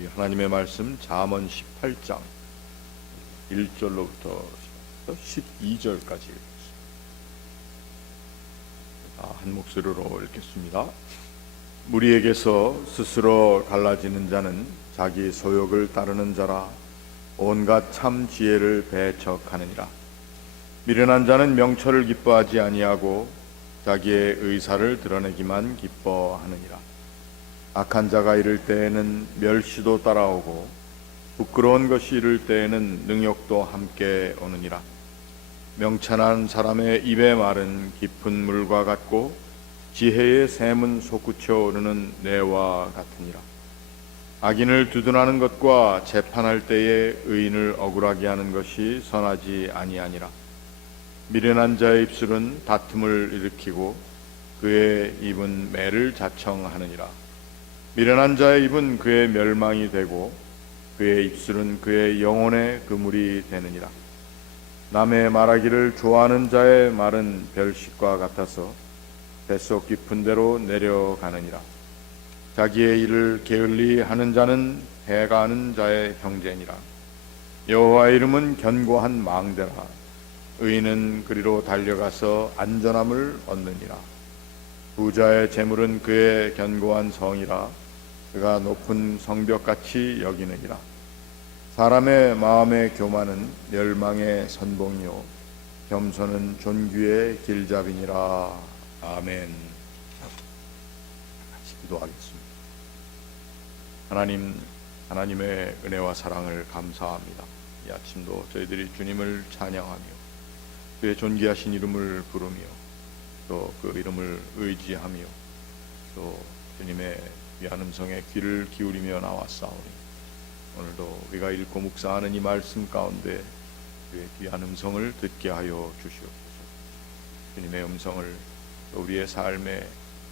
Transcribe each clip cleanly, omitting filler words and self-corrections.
우리 하나님의 말씀 잠언 18장 1절로부터 12절까지 한 목소리로 읽겠습니다. 무리에게서 스스로 갈라지는 자는 자기 소욕을 따르는 자라. 온갖 참 지혜를 배척하느니라. 미련한 자는 명철을 기뻐하지 아니하고 자기의 의사를 드러내기만 기뻐하느니라. 악한 자가 이를 때에는 멸시도 따라오고 부끄러운 것이 이를 때에는 능욕도 함께 오느니라. 명찬한 사람의 입의 말은 깊은 물과 같고 지혜의 샘은 솟구쳐 오르는 내와 같으니라. 악인을 두둔하는 것과 재판할 때에 의인을 억울하게 하는 것이 선하지 아니하니라. 미련한 자의 입술은 다툼을 일으키고 그의 입은 매를 자청하느니라. 미련한 자의 입은 그의 멸망이 되고 그의 입술은 그의 영혼의 그물이 되느니라. 남의 말하기를 좋아하는 자의 말은 별식과 같아서 뱃속 깊은 데로 내려가느니라. 자기의 일을 게을리 하는 자는 해가는 자의 형제니라. 여호와의 이름은 견고한 망대라. 의인은 그리로 달려가서 안전함을 얻느니라. 부자의 재물은 그의 견고한 성이라. 그가 높은 성벽같이 여기느니라. 사람의 마음의 교만은 멸망의 선봉이요 겸손은 존귀의 길잡이니라. 아멘. 같이 기도하겠습니다. 하나님의 은혜와 사랑을 감사합니다. 이 아침도 저희들이 주님을 찬양하며 그의 존귀하신 이름을 부르며 또 그 이름을 의지하며 또 주님의 귀한 음성에 귀를 기울이며 나왔사오니 오늘도 우리가 읽고 묵상하는 이 말씀 가운데 그의 귀한 음성을 듣게 하여 주시옵소서. 주님의 음성을 우리의 삶에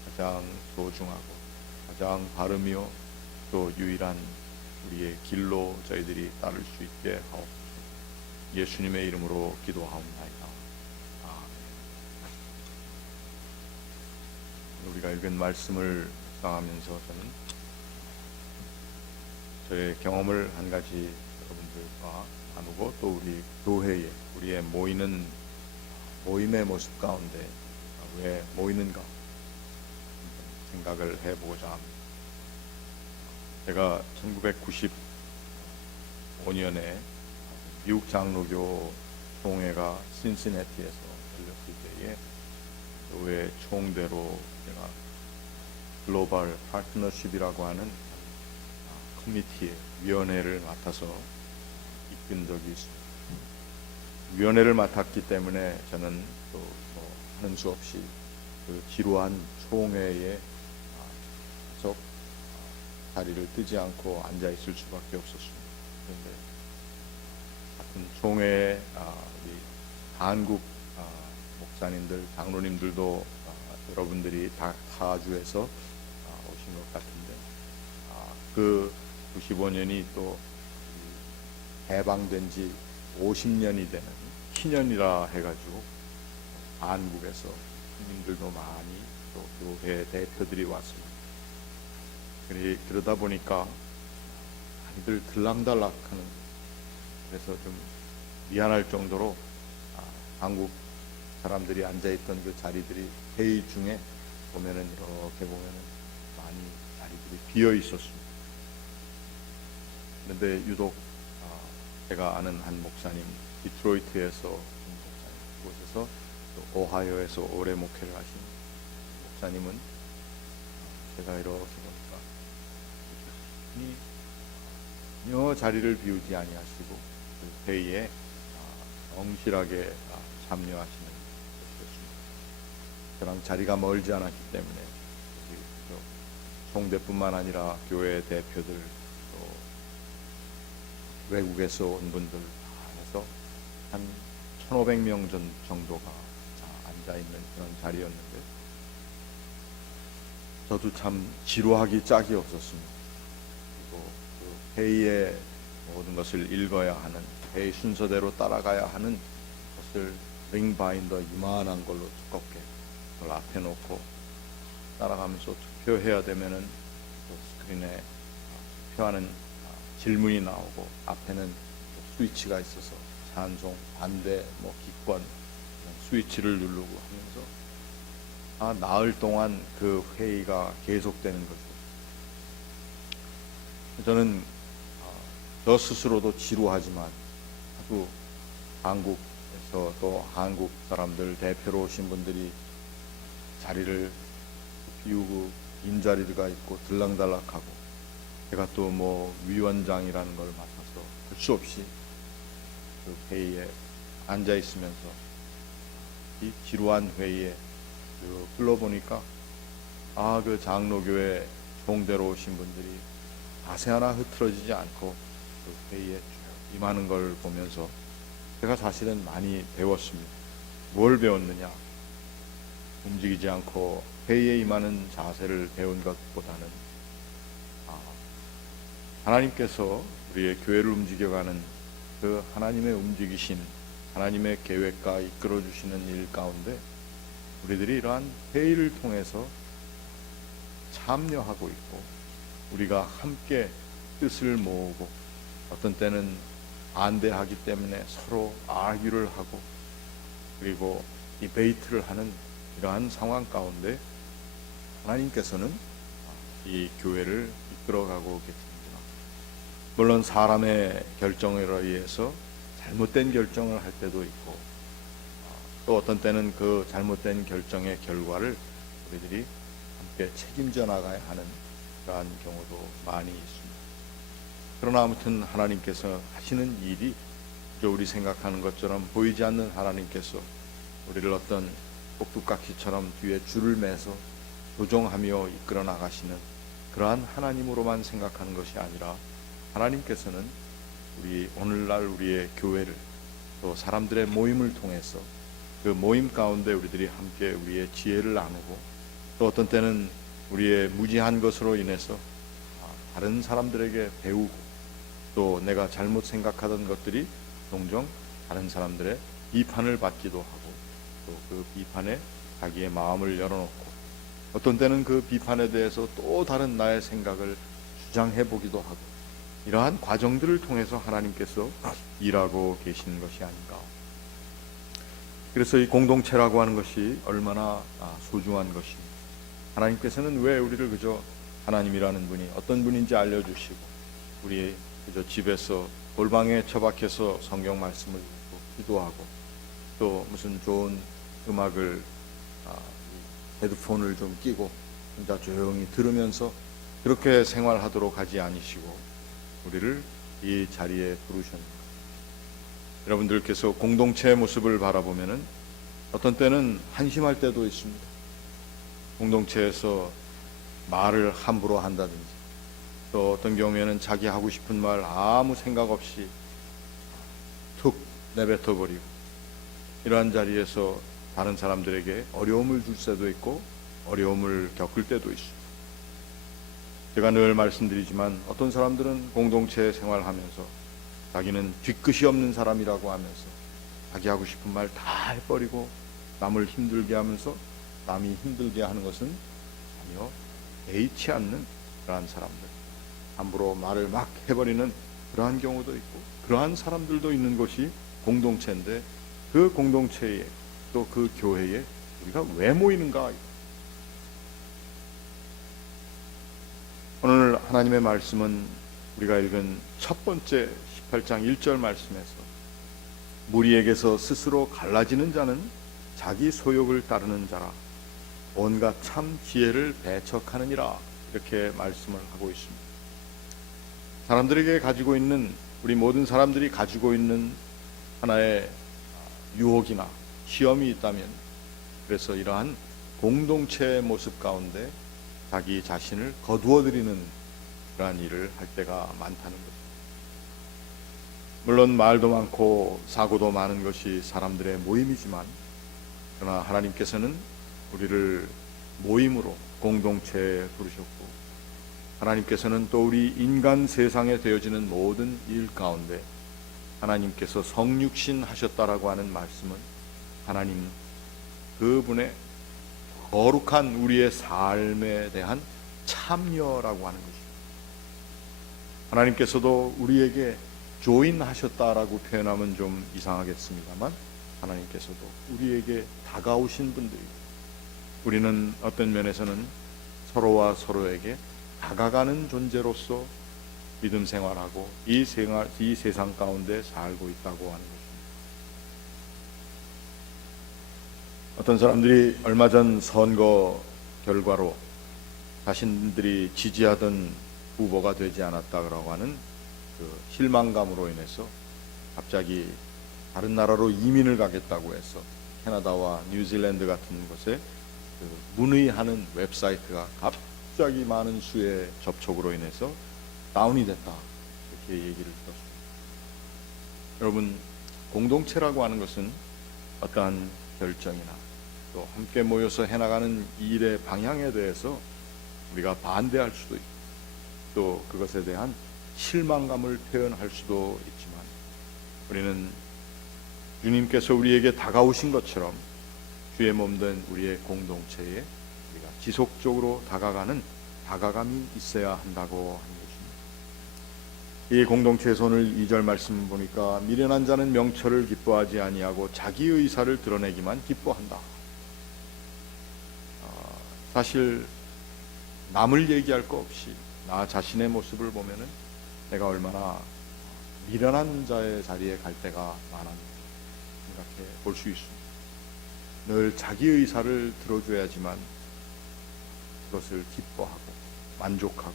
가장 소중하고 가장 바르며 또 유일한 우리의 길로 저희들이 따를 수 있게 하옵소서. 예수님의 이름으로 기도하옵나이다. 우리가 읽은 말씀을 묵상하면서 저는 저의 경험을 한 가지 여러분들과 나누고 또 우리 교회에 우리의 모임의 모습 가운데 왜 모이는가 생각을 해보고자 합니다. 제가 1995년에 미국 장로교 총회가 신시내티에서 열렸을 때에 교회 총대로 제가 글로벌 파트너십이라고 하는 커미티의 위원회를 맡아서 이끈 적이 있습니다. 위원회를 맡았기 때문에 저는 또 하는 수 없이 그 지루한 총회에 계속 자리를 뜨지 않고 앉아 있을 수밖에 없었습니다. 그런데 같은 총회에 우리 한국 목사님들, 장로님들도 여러분들이 다 타주에서 오신 것 같은데 그 95년이 또 해방된 지 50년이 되는 기념이라 해가지고 한국에서 스님들도 많이 또 교회 대표들이 왔습니다. 그러다 보니까 많이들 들락달락하는, 그래서 좀 미안할 정도로 한국 사람들이 앉아있던 그 자리들이 회의 중에 보면은 이렇게 보면은 많이 자리들이 비어 있었습니다. 그런데 유독 제가 아는 한 목사님, 디트로이트에서 목사님, 그곳에서 또 오하이오에서 오래 목회를 하신 목사님은 제가 이렇게 보니까 전혀 자리를 비우지 아니하시고 그 회의에 성실하게 참여하시는 것이었습니다. 저랑 자리가 멀지 않았기 때문에 총대뿐만 아니라 교회 대표들 또 외국에서 온 분들 다 해서 한 1,500명 정도가 앉아있는 그런 자리였는데 저도 참 지루하기 짝이 없었습니다. 그리고 그 회의의 모든 것을 읽어야 하는, 회의 순서대로 따라가야 하는 것을 링바인더 이만한 걸로 두껍게 그걸 앞에 놓고 따라가면서 투표해야 되면은 그 스크린에 투표하는 질문이 나오고 앞에는 스위치가 있어서 찬송, 반대, 기권 스위치를 누르고 하면서 나흘 동안 그 회의가 계속되는 거죠. 저는 저 스스로도 지루하지만 하도 한국에서 또 한국 사람들 대표로 오신 분들이 자리를 비우고 빈자리가 있고 들락달락하고 제가 또 위원장이라는 걸 맡아서 할 수 없이 그 회의에 앉아 있으면서 이 지루한 회의에 흘러보니까 그 장로교회 총대로 오신 분들이 자세 하나 흐트러지지 않고 그 회의에 쭉 임하는 걸 보면서 제가 사실은 많이 배웠습니다. 뭘 배웠느냐? 움직이지 않고 회의에 임하는 자세를 배운 것보다는 하나님께서 우리의 교회를 움직여가는 그 하나님의 움직이신 하나님의 계획과 이끌어 주시는 일 가운데 우리들이 이러한 회의를 통해서 참여하고 있고 우리가 함께 뜻을 모으고 어떤 때는 반대하기 때문에 서로 아규를 하고 그리고 디베이트를 하는 이러한 상황 가운데 하나님께서는 이 교회를 이끌어가고 계십니다. 물론 사람의 결정에 의해서 잘못된 결정을 할 때도 있고 또 어떤 때는 그 잘못된 결정의 결과를 우리들이 함께 책임져 나가야 하는 그러한 경우도 많이 있습니다. 그러나 아무튼 하나님께서 하시는 일이 우리 생각하는 것처럼 보이지 않는 하나님께서 우리를 어떤 꼭두각시처럼 뒤에 줄을 매서 조종하며 이끌어 나가시는 그러한 하나님으로만 생각하는 것이 아니라 하나님께서는 오늘날 우리의 교회를 또 사람들의 모임을 통해서 그 모임 가운데 우리들이 함께 우리의 지혜를 나누고 또 어떤 때는 우리의 무지한 것으로 인해서 다른 사람들에게 배우고 또 내가 잘못 생각하던 것들이 종종 다른 사람들의 비판을 받기도 하고 또 그 비판에 자기의 마음을 열어놓고 어떤 때는 그 비판에 대해서 또 다른 나의 생각을 주장해 보기도 하고 이러한 과정들을 통해서 하나님께서 일하고 계시는 것이 아닌가. 그래서 이 공동체라고 하는 것이 얼마나 소중한 것입니다. 하나님께서는 왜 우리를 그저 하나님이라는 분이 어떤 분인지 알려주시고 우리 그저 집에서 골방에 처박혀서 성경 말씀을 읽고 기도하고 또 무슨 좋은 음악을 헤드폰을 좀 끼고 혼자 조용히 들으면서 그렇게 생활하도록 하지 아니시고 우리를 이 자리에 부르셨습니다. 여러분들께서 공동체의 모습을 바라보면은 어떤 때는 한심할 때도 있습니다. 공동체에서 말을 함부로 한다든지 또 어떤 경우에는 자기 하고 싶은 말 아무 생각 없이 툭 내뱉어 버리고 이러한 자리에서 다른 사람들에게 어려움을 줄 때도 있고 어려움을 겪을 때도 있습니다. 제가 늘 말씀드리지만 어떤 사람들은 공동체 생활하면서 자기는 뒤끝이 없는 사람이라고 하면서 자기 하고 싶은 말 다 해버리고 남을 힘들게 하면서 남이 힘들게 하는 것은 전혀 개의치 않는 그러한 사람들, 함부로 말을 막 해버리는 그러한 경우도 있고 그러한 사람들도 있는 것이 공동체인데 그 공동체에 또 그 교회에 우리가 왜 모이는가? 오늘 하나님의 말씀은 우리가 읽은 첫 번째 18장 1절 말씀에서 무리에게서 스스로 갈라지는 자는 자기 소욕을 따르는 자라 온갖 참 지혜를 배척하느니라 이렇게 말씀을 하고 있습니다. 사람들에게 가지고 있는 우리 모든 사람들이 가지고 있는 하나의 유혹이나 시험이 있다면 그래서 이러한 공동체의 모습 가운데 자기 자신을 거두어들이는 그러한 일을 할 때가 많다는 것입니다. 물론 말도 많고 사고도 많은 것이 사람들의 모임이지만 그러나 하나님께서는 우리를 모임으로 공동체에 부르셨고 하나님께서는 또 우리 인간 세상에 되어지는 모든 일 가운데 하나님께서 성육신 하셨다라고 하는 말씀은 하나님 그분의 거룩한 우리의 삶에 대한 참여라고 하는 것입니다. 하나님께서도 우리에게 조인하셨다라고 표현하면 좀 이상하겠습니다만, 하나님께서도 우리에게 다가오신 분들이고, 우리는 어떤 면에서는 서로와 서로에게 다가가는 존재로서 믿음 생활하고 이 세상 가운데 살고 있다고 하는 것입니다. 어떤 사람들이 얼마 전 선거 결과로 자신들이 지지하던 후보가 되지 않았다고 하는 그 실망감으로 인해서 갑자기 다른 나라로 이민을 가겠다고 해서 캐나다와 뉴질랜드 같은 곳에 그 문의하는 웹사이트가 갑자기 많은 수의 접촉으로 인해서 다운이 됐다, 이렇게 얘기를 들었습니다. 여러분, 공동체라고 하는 것은 어떠한 결정이나 또 함께 모여서 해나가는 일의 방향에 대해서 우리가 반대할 수도 있고, 또 그것에 대한 실망감을 표현할 수도 있지만, 우리는 주님께서 우리에게 다가오신 것처럼 주의 몸된 우리의 공동체에 우리가 지속적으로 다가감이 있어야 한다고 하는 것입니다. 이 공동체에서 오늘 2절 말씀 보니까 미련한 자는 명철을 기뻐하지 아니하고 자기 의사를 드러내기만 기뻐한다. 사실 남을 얘기할 거 없이 나 자신의 모습을 보면은 내가 얼마나 미련한 자의 자리에 갈 때가 많았는지 생각해 볼 수 있습니다. 늘 자기 의사를 들어줘야지만 그것을 기뻐하고 만족하고,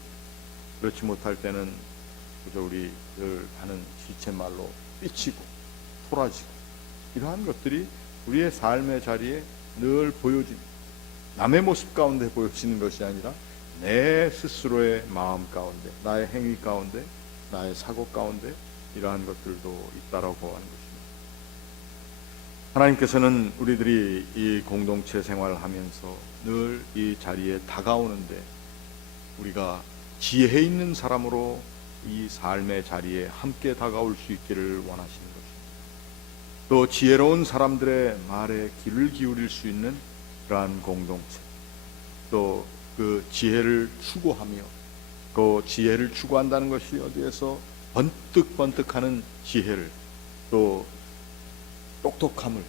그렇지 못할 때는 그저 우리 늘 하는 시쳇말로 삐치고 토라지고, 이러한 것들이 우리의 삶의 자리에 늘 보여집니다. 남의 모습 가운데 보여지는 것이 아니라 내 스스로의 마음 가운데, 나의 행위 가운데, 나의 사고 가운데 이러한 것들도 있다라고 하는 것입니다. 하나님께서는 우리들이 이 공동체 생활을 하면서 늘 이 자리에 다가오는데 우리가 지혜 있는 사람으로 이 삶의 자리에 함께 다가올 수 있기를 원하시는 것입니다. 또 지혜로운 사람들의 말에 귀를 기울일 수 있는 그러한 공동체, 또 그 지혜를 추구하며, 그 지혜를 추구한다는 것이 어디에서 번뜩번뜩하는 지혜를, 또 똑똑함을,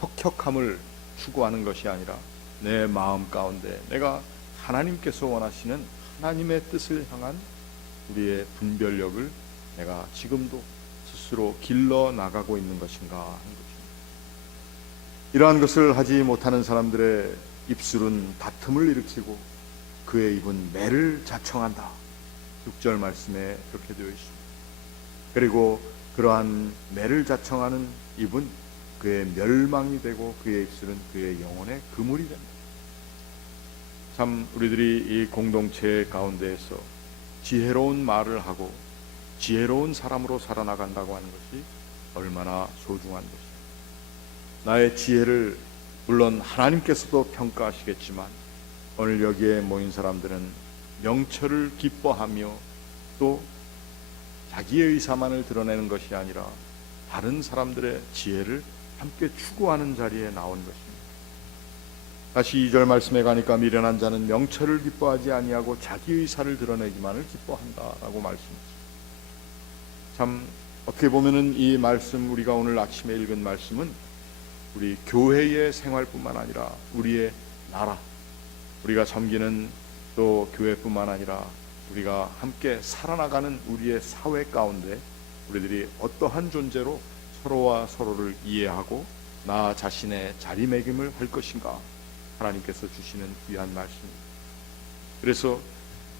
혁혁함을 추구하는 것이 아니라 내 마음 가운데 내가 하나님께서 원하시는 하나님의 뜻을 향한 우리의 분별력을 내가 지금도 스스로 길러 나가고 있는 것인가 하는 것입니다. 이러한 것을 하지 못하는 사람들의 입술은 다툼을 일으키고 그의 입은 매를 자청한다. 6절 말씀에 그렇게 되어 있습니다. 그리고 그러한 매를 자청하는 입은 그의 멸망이 되고 그의 입술은 그의 영혼의 그물이 된다. 참 우리들이 이 공동체 가운데에서 지혜로운 말을 하고 지혜로운 사람으로 살아나간다고 하는 것이 얼마나 소중한 것입니다. 나의 지혜를 물론 하나님께서도 평가하시겠지만, 오늘 여기에 모인 사람들은 명철을 기뻐하며 또 자기의 의사만을 드러내는 것이 아니라 다른 사람들의 지혜를 함께 추구하는 자리에 나온 것입니다. 다시 2절 말씀에 가니까 미련한 자는 명철을 기뻐하지 아니하고 자기 의사를 드러내기만을 기뻐한다라고 말씀했습니다. 참 어떻게 보면은 이 말씀, 우리가 오늘 아침에 읽은 말씀은 우리 교회의 생활뿐만 아니라 우리의 나라, 우리가 섬기는 또 교회뿐만 아니라 우리가 함께 살아나가는 우리의 사회 가운데 우리들이 어떠한 존재로 서로와 서로를 이해하고 나 자신의 자리매김을 할 것인가, 하나님께서 주시는 귀한 말씀입니다. 그래서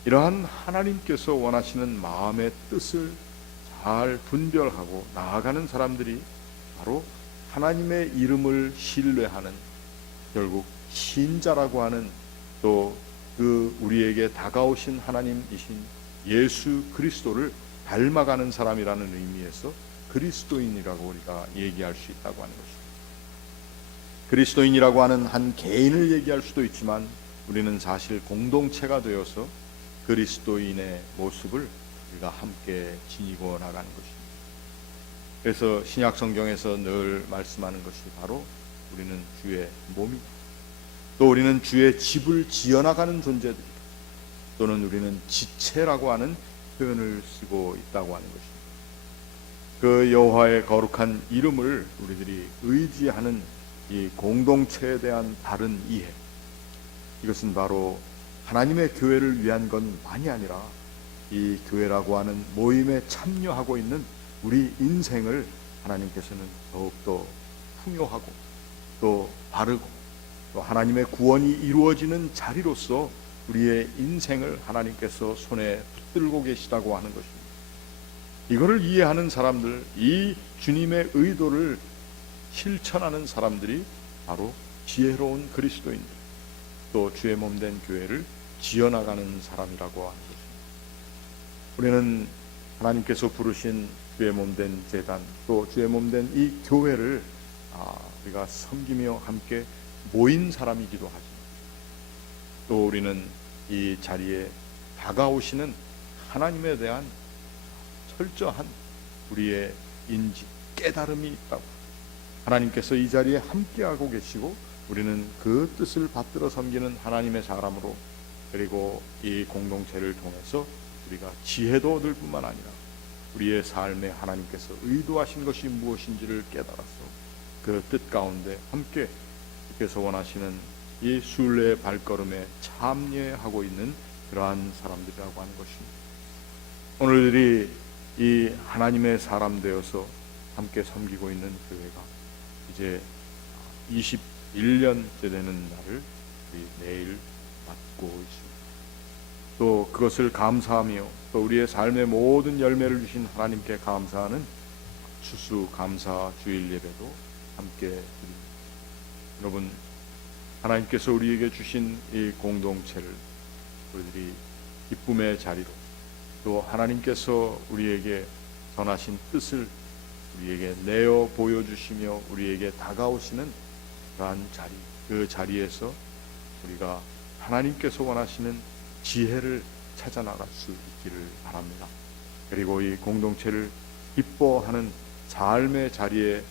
이러한 하나님께서 원하시는 마음의 뜻을 잘 분별하고 나아가는 사람들이 바로 하나님의 이름을 신뢰하는, 결국 신자라고 하는, 또 그 우리에게 다가오신 하나님이신 예수 그리스도를 닮아가는 사람이라는 의미에서 그리스도인이라고 우리가 얘기할 수 있다고 하는 것입니다. 그리스도인이라고 하는 한 개인을 얘기할 수도 있지만, 우리는 사실 공동체가 되어서 그리스도인의 모습을 우리가 함께 지니고 나가는 것입니다. 그래서 신약 성경에서 늘 말씀하는 것이 바로 우리는 주의 몸이다, 또 우리는 주의 집을 지어나가는 존재들이다, 또는 우리는 지체라고 하는 표현을 쓰고 있다고 하는 것입니다. 그 여호와의 거룩한 이름을 우리들이 의지하는 이 공동체에 대한 다른 이해, 이것은 바로 하나님의 교회를 위한 것만이 아니라 이 교회라고 하는 모임에 참여하고 있는 우리 인생을 하나님께서는 더욱더 풍요하고 또 바르고 또 하나님의 구원이 이루어지는 자리로서 우리의 인생을 하나님께서 손에 붙들고 계시다고 하는 것입니다. 이거를 이해하는 사람들, 이 주님의 의도를 실천하는 사람들이 바로 지혜로운 그리스도인들, 또 주의 몸된 교회를 지어나가는 사람이라고 하는 것입니다. 우리는 하나님께서 부르신 주의 몸된 제단, 또 주의 몸된 이 교회를 우리가 섬기며 함께 모인 사람이기도 하지만, 또 우리는 이 자리에 다가오시는 하나님에 대한 철저한 우리의 인지, 깨달음이 있다고. 하나님께서 이 자리에 함께하고 계시고 우리는 그 뜻을 받들어 섬기는 하나님의 사람으로, 그리고 이 공동체를 통해서 우리가 지혜도 얻을 뿐만 아니라 우리의 삶에 하나님께서 의도하신 것이 무엇인지를 깨달아서 그 뜻 가운데 함께 주께서 원하시는 이 순례의 발걸음에 참여하고 있는 그러한 사람들이라고 하는 것입니다. 오늘들이 이 하나님의 사람 되어서 함께 섬기고 있는 교회가 이제 21년째 되는 날을 우리 내일 맞고 있습니다. 또 그것을 감사하며 또 우리의 삶의 모든 열매를 주신 하나님께 감사하는 추수 감사 주일 예배도 함께 드립니다. 여러분, 하나님께서 우리에게 주신 이 공동체를 우리들이 기쁨의 자리로, 또 하나님께서 우리에게 전하신 뜻을 우리에게 내어 보여주시며 우리에게 다가오시는 그러한 자리, 그 자리에서 우리가 하나님께서 원하시는 지혜를 찾아 나갈 수 있기를 바랍니다. 그리고 이 공동체를 기뻐하는 삶의 자리에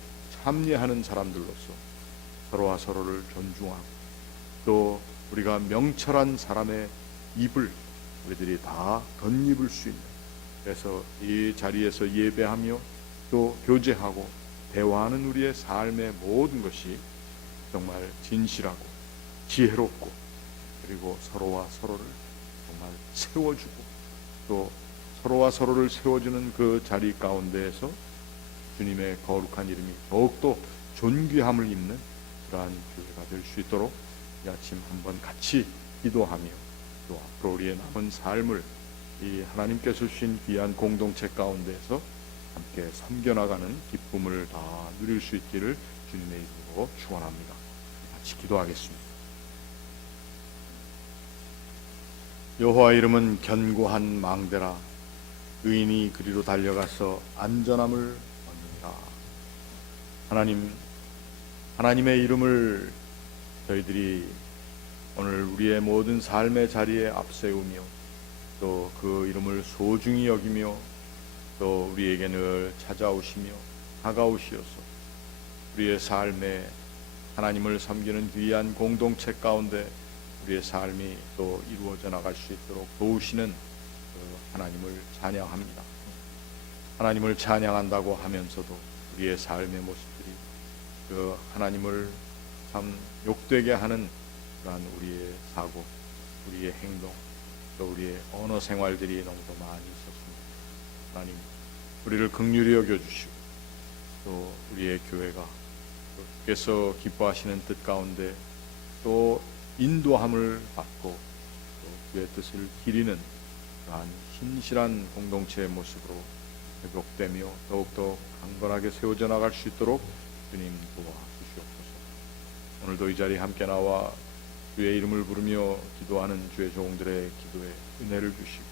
참여하는 사람들로서 서로와 서로를 존중하고, 또 우리가 명철한 사람의 입을 우리들이 다 덧입을 수 있는, 그래서 이 자리에서 예배하며 또 교제하고 대화하는 우리의 삶의 모든 것이 정말 진실하고 지혜롭고, 그리고 서로와 서로를 정말 세워주고, 또 서로와 서로를 세워주는 그 자리 가운데에서 주님의 거룩한 이름이 더욱더 존귀함을 입는 그러한 교회가 될 수 있도록 이 아침 한번 같이 기도하며, 또 앞으로 우리의 남은 삶을 이 하나님께서 주신 귀한 공동체 가운데에서 함께 섬겨나가는 기쁨을 다 누릴 수 있기를 주님의 이름으로 축원합니다. 같이 기도하겠습니다. 여호와 이름은 견고한 망대라, 의인이 그리로 달려가서 안전함을 얻느니라. 하나님, 하나님의 이름을 저희들이 오늘 우리의 모든 삶의 자리에 앞세우며, 또 그 이름을 소중히 여기며, 또 우리에게 늘 찾아오시며 다가오시어서 우리의 삶에 하나님을 섬기는 귀한 공동체 가운데 우리의 삶이 또 이루어져 나갈 수 있도록 도우시는 그 하나님을 찬양합니다. 하나님을 찬양한다고 하면서도 우리의 삶의 모습들이 그 하나님을 참 욕되게 하는 그러한 우리의 사고, 우리의 행동, 또 우리의 언어 생활들이 너무도 많이 있었습니다. 하나님, 우리를 긍휼히 여겨주시고, 또 우리의 교회가 주께서 기뻐하시는 뜻 가운데 또 인도함을 받고, 또 주의 뜻을 기리는 그러한 신실한 공동체의 모습으로 회복되며 더욱더 강건하게 세워져 나갈 수 있도록 주님 도와주시옵소서. 오늘도 이 자리에 함께 나와 주의 이름을 부르며 기도하는 주의 종들의 기도에 은혜를 주시고,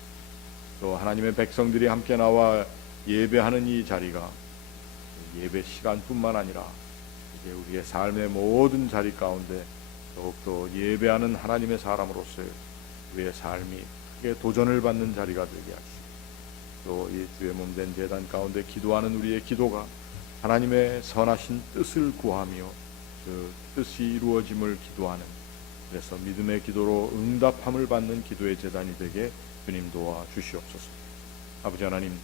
또 하나님의 백성들이 함께 나와 예배하는 이 자리가 예배 시간뿐만 아니라 이제 우리의 삶의 모든 자리 가운데 더욱더 예배하는 하나님의 사람으로서의 우리의 삶이 크게 도전을 받는 자리가 되게 하시고, 또 이 주의 몸된 제단 가운데 기도하는 우리의 기도가 하나님의 선하신 뜻을 구하며 그 뜻이 이루어짐을 기도하는, 그래서 믿음의 기도로 응답함을 받는 기도의 제단이 되게 주님 도와 주시옵소서. 아버지 하나님,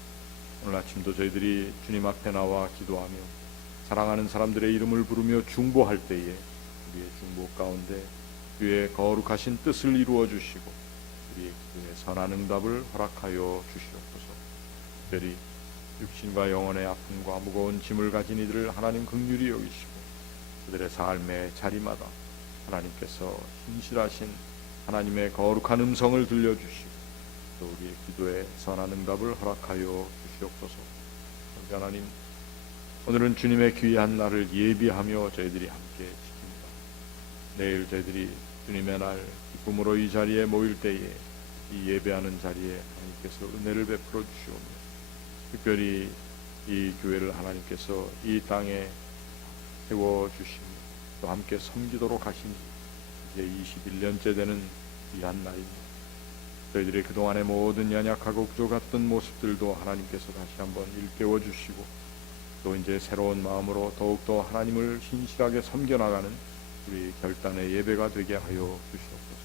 오늘 아침도 저희들이 주님 앞에 나와 기도하며 사랑하는 사람들의 이름을 부르며 중보할 때에 우리의 중보 가운데 주의 거룩하신 뜻을 이루어 주시고 우리의 기도에 선한 응답을 허락하여 주시옵소서. 특별히 육신과 영혼의 아픔과 무거운 짐을 가진 이들을 하나님 긍휼히 여기시고 그들의 삶의 자리마다 하나님께서 신실하신 하나님의 거룩한 음성을 들려주시고 또 우리의 기도에 선한 응답을 허락하여 주시옵소서. 하나님, 오늘은 주님의 귀한 날을 예비하며 저희들이 함께 지킵니다. 내일 저희들이 주님의 날 기쁨으로 이 자리에 모일 때에 이 예배하는 자리에 하나님께서 은혜를 베풀어 주시오며 특별히 이 교회를 하나님께서 이 땅에 세워주시며 또 함께 섬기도록 하신 지 이제 21년째 되는 귀한 날입니다. 저희들의 그동안의 모든 연약하고 부족했던 모습들도 하나님께서 다시 한번 일깨워 주시고 또 이제 새로운 마음으로 더욱더 하나님을 신실하게 섬겨나가는 우리 결단의 예배가 되게 하여 주시옵소서.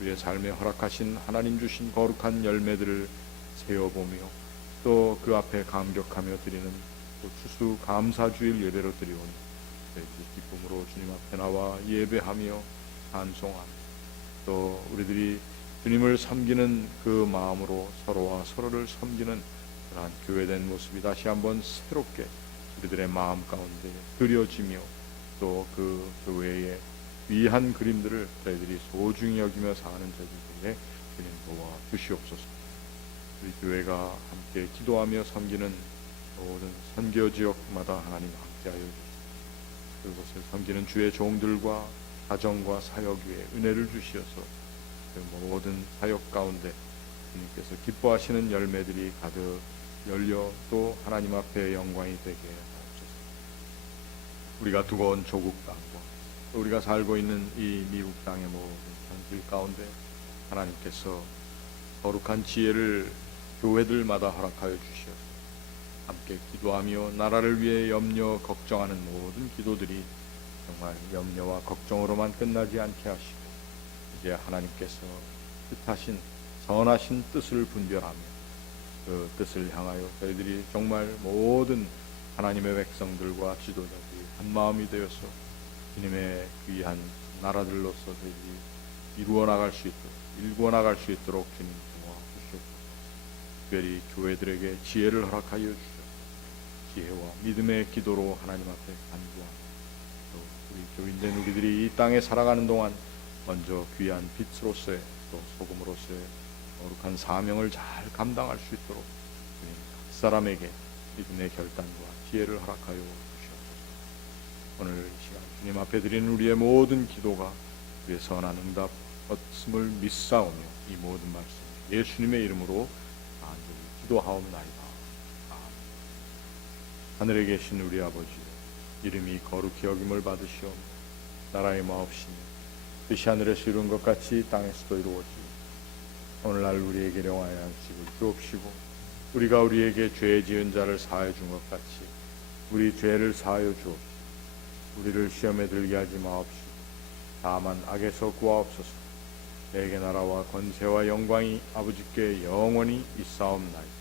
우리의 삶에 허락하신 하나님 주신 거룩한 열매들을 세어보며 또 그 앞에 감격하며 드리는 또 추수 감사주일 예배로 드리오니 저희들이 기쁨으로 주님 앞에 나와 예배하며 찬송하며 또 우리들이 주님을 섬기는 그 마음으로 서로와 서로를 섬기는 그러한 교회된 모습이 다시 한번 새롭게 우리들의 마음 가운데 그려지며 또 그 교회의 위한 그림들을 저희들이 소중히 여기며 사는 저희들에게 주님 도와 주시옵소서. 우리 교회가 함께 기도하며 섬기는 모든 선교 지역마다 하나님 함께하여 주시옵소서. 그곳을 섬기는 주의 종들과 가정과 사역 위에 은혜를 주시어서 그 모든 사역 가운데 주님께서 기뻐하시는 열매들이 가득 열려 또 하나님 앞에 영광이 되게 하옵소서. 우리가 두고 온 조국 땅과 또 우리가 살고 있는 이 미국 땅의 모든 현실 가운데 하나님께서 거룩한 지혜를 교회들마다 허락하여 주시어서 함께 기도하며 나라를 위해 염려 걱정하는 모든 기도들이 정말 염려와 걱정으로만 끝나지 않게 하시고 이제 하나님께서 뜻하신 선하신 뜻을 분별하며 그 뜻을 향하여 저희들이 정말 모든 하나님의 백성들과 지도자들이 한 마음이 되어서 주님의 귀한 나라들로서 저희들이 이루어 나갈 수 있도록 일구어 나갈 수 있도록 주님 도와주시옵소서. 특별히 교회들에게 지혜를 허락하여 주셔서 지혜와 믿음의 기도로 하나님 앞에 간구하며 또 우리 교인된 우리들이 이 땅에 살아가는 동안 먼저 귀한 빛으로서의 또 소금으로서의 거룩한 사명을 잘 감당할 수 있도록 주님 각 사람에게 믿음의 결단과 지혜를 허락하여 주시옵소서. 오늘 이 시간 주님 앞에 드리는 우리의 모든 기도가 우리의 선한 응답 얻음을 믿사오며 이 모든 말씀 예수님의 이름으로 간절히 기도하옵나이다. 아멘. 하늘에 계신 우리 아버지 이름이 거룩히 여김을 받으시오며 나라의 마옵시며 뜻이 하늘에서 이룬 것 같이 땅에서도 이루어지고 오늘날 우리에게 영화의 양식을 주옵시고 우리가 우리에게 죄 지은 자를 사하여 준 것 같이 우리 죄를 사하여 주옵시고 우리를 시험에 들게 하지 마옵시고 다만 악에서 구하옵소서. 내게 나라와 권세와 영광이 아버지께 영원히 있사옵나이다.